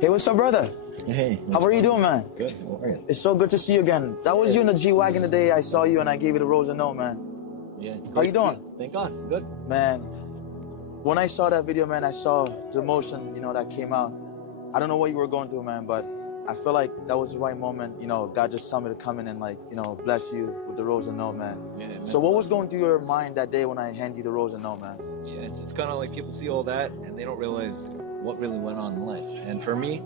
Hey, what's up, brother? Hey. How are you doing, man? Good. How are you? It's so good to see you again. That was you in the G-Wagon the day I saw you and I gave you the rose and no, man. Yeah. How you doing? Thank God. Good. Man, when I saw that video, man, I saw the emotion, that came out. I don't know what you were going through, man, but I feel like that was the right moment. God just told me to come in and bless you with the rose and no, man. Yeah, So what was going through your mind that day when I handed you the rose and no, man? Yeah, it's kind of like people see all that and they don't realize what really went on in life. And for me,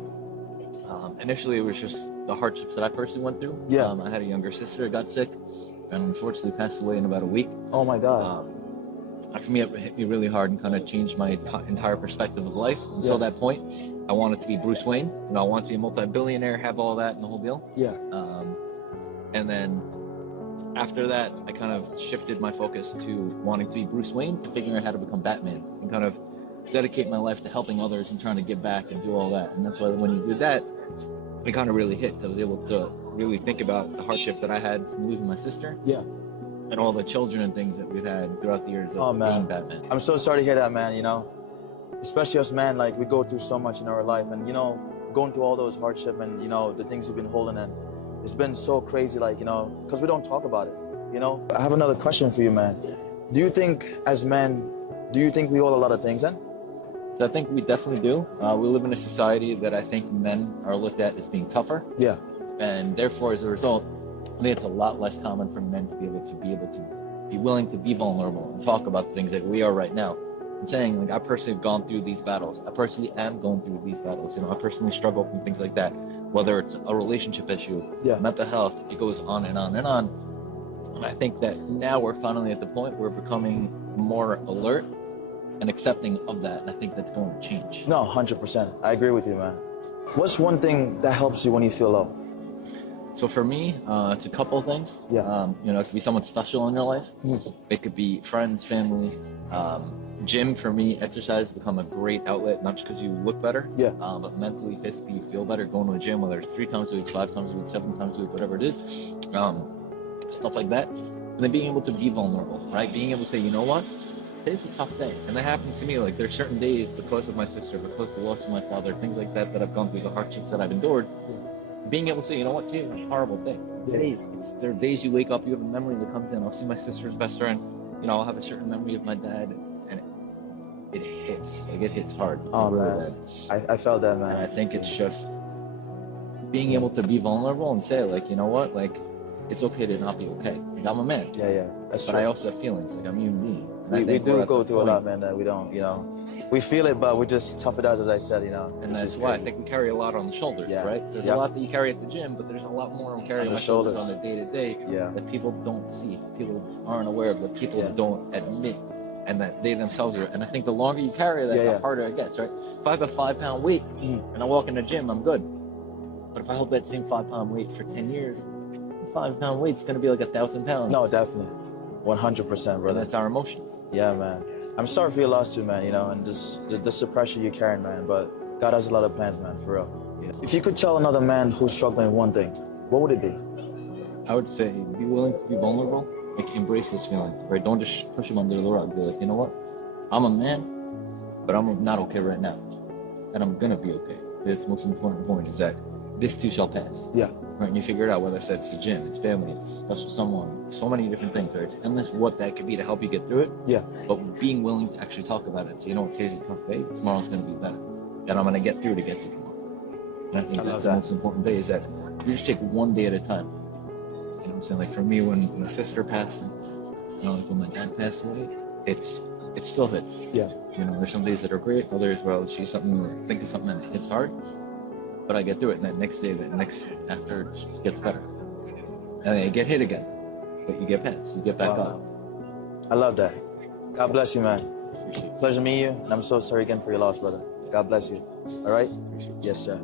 initially it was just the hardships that I personally went through. Yeah. I had a younger sister that got sick and unfortunately passed away in about a week. Oh my God. For me, it hit me really hard and kind of changed my entire perspective of life. Until that point, I wanted to be Bruce Wayne. I wanted to be a multi-billionaire, have all that and the whole deal. Yeah. And then after that, I kind of shifted my focus to wanting to be Bruce Wayne and figuring out how to become Batman and kind of dedicate my life to helping others and trying to give back and do all that. And that's why when you did that, it kind of really hit. I was able to really think about the hardship that I had from losing my sister. Yeah. And all the children and things that we've had throughout the years of being Batman. I'm so sorry to hear that, man, Especially us, man, we go through so much in our life and, going through all those hardships and, the things we've been holding in. It's been so crazy, because we don't talk about it, I have another question for you, man. Do you think, as men, we hold a lot of things in? I think we definitely do. We live in a society that I think men are looked at as being tougher. Yeah. And therefore, as a result, I think it's a lot less common for men to be willing to be vulnerable and talk about the things that we are right now. I'm saying, I personally have gone through these battles. I personally am going through these battles. I personally struggle from things like that, whether it's a relationship issue, mental health, it goes on and on and on. And I think that now we're finally at the point where we're becoming more alert and accepting of that. And I think that's going to change. No, 100%. I agree with you, man. What's one thing that helps you when you feel low? So for me, it's a couple of things. Yeah. It could be someone special in your life. It could be friends, family. Gym, for me, exercise has become a great outlet, not just because you look better, but mentally, physically, you feel better going to the gym, whether it's 3 times a week, 5 times a week, 7 times a week, whatever it is, stuff like that. And then being able to be vulnerable, right? Being able to say, you know what? Today's a tough day. And that happens to me. There's certain days, because of my sister, because of the loss of my father, things like that, that I've gone through, the hardships that I've endured. Being able to say, you know what, today's a horrible day. There are days you wake up, you have a memory that comes in. I'll see my sister's best friend, I'll have a certain memory of my dad, and it hits. It hits hard. Oh, man. I felt that, man. And I think it's just being able to be vulnerable and say, you know what, it's okay to not be okay. I'm a man. Yeah. That's true. But I also have feelings. I'm a human being. We do go through a lot, man, that we don't, we feel it, but we just tough it out, as I said, And that's why I think we carry a lot on the shoulders, right? So there's a lot that you carry at the gym, but there's a lot more I'm carrying on my shoulders on the day-to-day that people don't see, people aren't aware of, that people don't admit, and that they themselves are. And I think the longer you carry that, the harder it gets, right? If I have a 5-pound weight and I walk in the gym, I'm good. But if I hold that same 5-pound weight for 10 years, the 5-pound weight's going to be like 1,000 pounds. No, definitely. 100%, brother. And that's our emotions. Yeah, man. I'm sorry for your loss too, man, and just the pressure you're carrying, man. But God has a lot of plans, man, for real. If you could tell another man who's struggling one thing, what would it be? I would say be willing to be vulnerable, embrace his feelings, right? Don't just push him under the rug. Be like, you know what? I'm a man, but I'm not okay right now. And I'm going to be okay. That's the most important point, is that this too shall pass. Yeah. Right, and you figure it out, whether it's the gym, it's family, it's special someone, so many different things, right? It's endless what that could be to help you get through it. Yeah. But being willing to actually talk about it. So, you know what, today's a tough day, tomorrow's going to be better. And I'm going to get through to get to tomorrow. And I think that's the most important day, is that you just take one day at a time. You know what I'm saying? For me, when my sister passed, and, when my dad passed away, it still hits. Yeah. There's some days that are great, others, well, she's something, think of something that hits hard. But I get through it, and that next day, after, it gets better. And then you get hit again, but you get past, you get back up. I love that. God bless you, man. Pleasure meeting you, and I'm so sorry again for your loss, brother. God bless you. All right? Yes, sir.